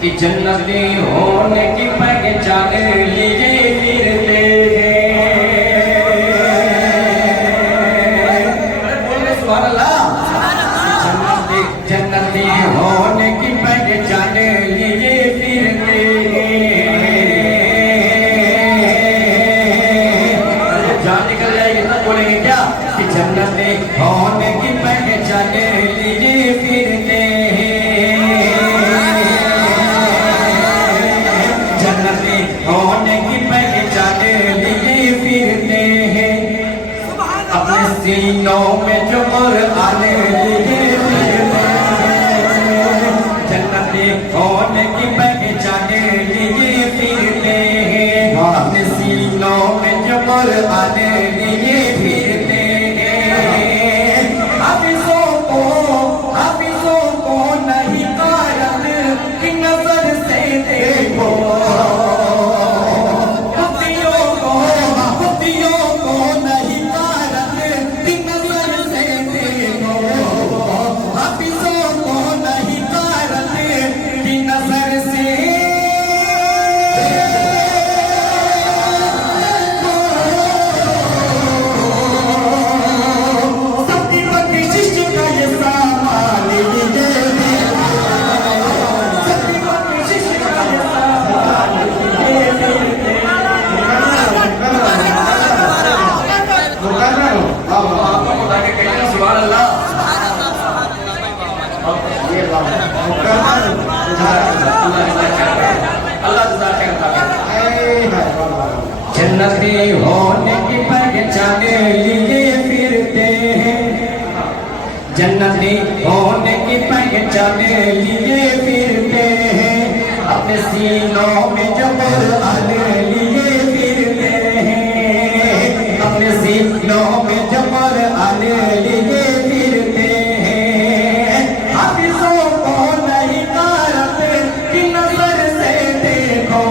कि जन्नती होने की पहचान लीजिए फिरते जन्नती होने की पहचान लीजिए फिरते जान निकल जाएगी तब बोलेंगे क्या कि जन्नती होने की पहचान लीजिए फिरते जन्नती होने की पहचान लीजिए फिरते हैं अपने सीनों में जो कुरान लिए जन्नती होने की पहचान लीजिए फिरते हैं अपने सीनों में जो कुरान लिए फिरते हैं हाफिजों को नहीं कारत की नजर से देखो जन्नती होने की पहचान लिए फिरते हैं जन्नती होने की पहचान लिए फिरते हैं अपने सीनों में जो कुरान लिए फिरते हैं अपने सीनों में जो कुरान लिए फिरते हैं हाफिजों को नहीं कारत की नजर से देखो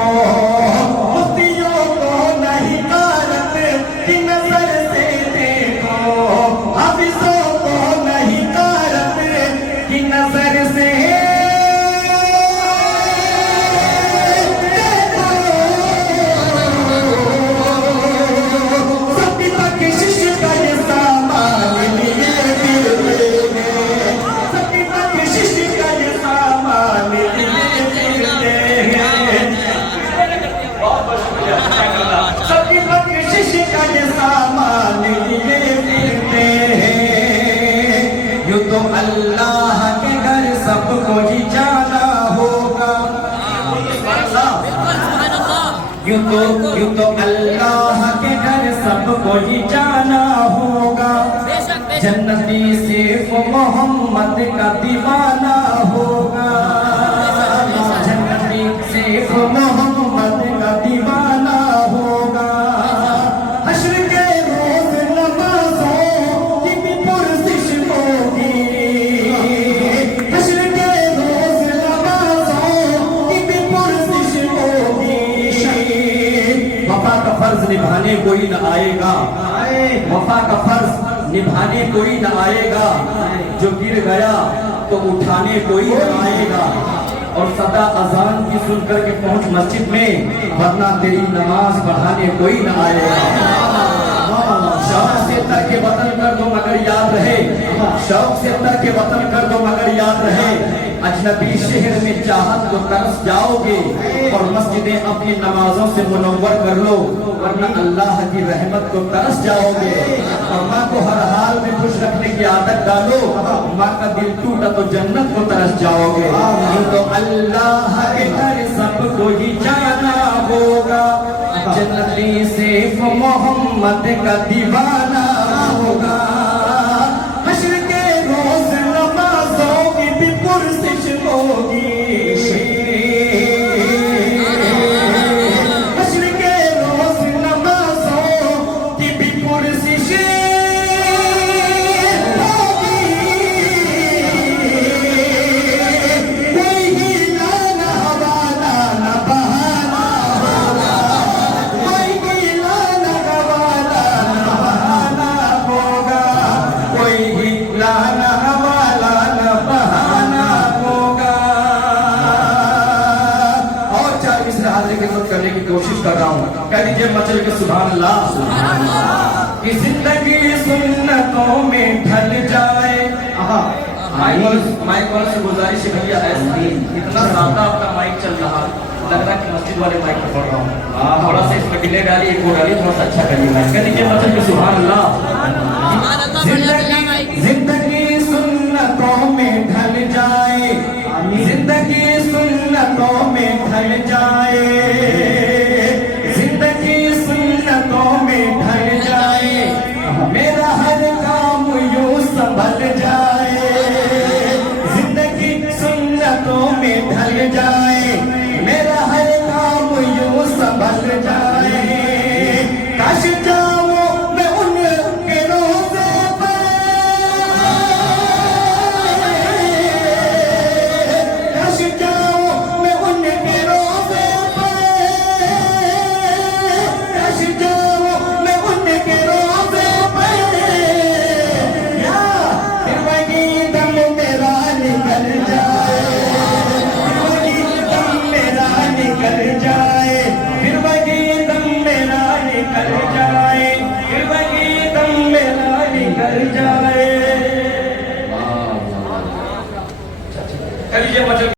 अल्लाह के घर सबको ही जाना होगा यूं तो अल्लाह के घर सबको ही जाना होगा जन्नती सिर्फ मोहम्मद का दीवाना होगा जन्नती सिर्फ मोहम्मद का दीवाना होगा हश्र के रोज नमाजों की भी पुरसिश होगी फर्ज निभाने कोई न आएगा वफा का फर्ज निभाने कोई न आएगा जो गिर गया तो उठाने कोई न आएगा और सदा अजान की सुनकर के पहुंच मस्जिद में वरना तेरी नमाज पढ़ाने कोई न आएगा शौक से तर्क वतन कर दो मगर याद रहे शौक से तर्क वतन कर दो मगर याद रहे अजनबी शहर में चाहत को तरस जाओगे और मस्जिदें अपनी नमाजों से मुनव्वर कर लो वरना अल्लाह की रहमत को तरस जाओगे और माँ को हर हाल में खुश रखने की आदत डालो माँ का दिल टूटा तो जन्नत को तरस जाओगे तो अल्लाह के घर सबको ही जाना होगा जन्नती सिर्फ मोहम्मद का दीवाना होगा हश्र के रोज नमाजों की भी पुरसिश होगी हश्र के रोज नमाजों की भी पुरसिश होगी कोई हीला न हवाला न बहाना होगा कोई हीला न हवाला न बहाना से हाथ लेके मत करने की कोशिश कर रहा हूँ। कह दीजिए मचल के सुभान अल्लाह। कि जिंदगी सुन्नतों में ढल जाए। माइक वाले से गुजारिश है भैया, ऐसा इतना सादा अपना माइक चल रहा, लग रहा कि मस्जिद वाले माइक पर पढ़ रहा हूँ। थोड़ा सा इसमें डिले डालिए, एक और डालिए, थोड़ा सा अच्छा करिए। कह दीजिए मचल के सुभान अल्लाह। जिंदगी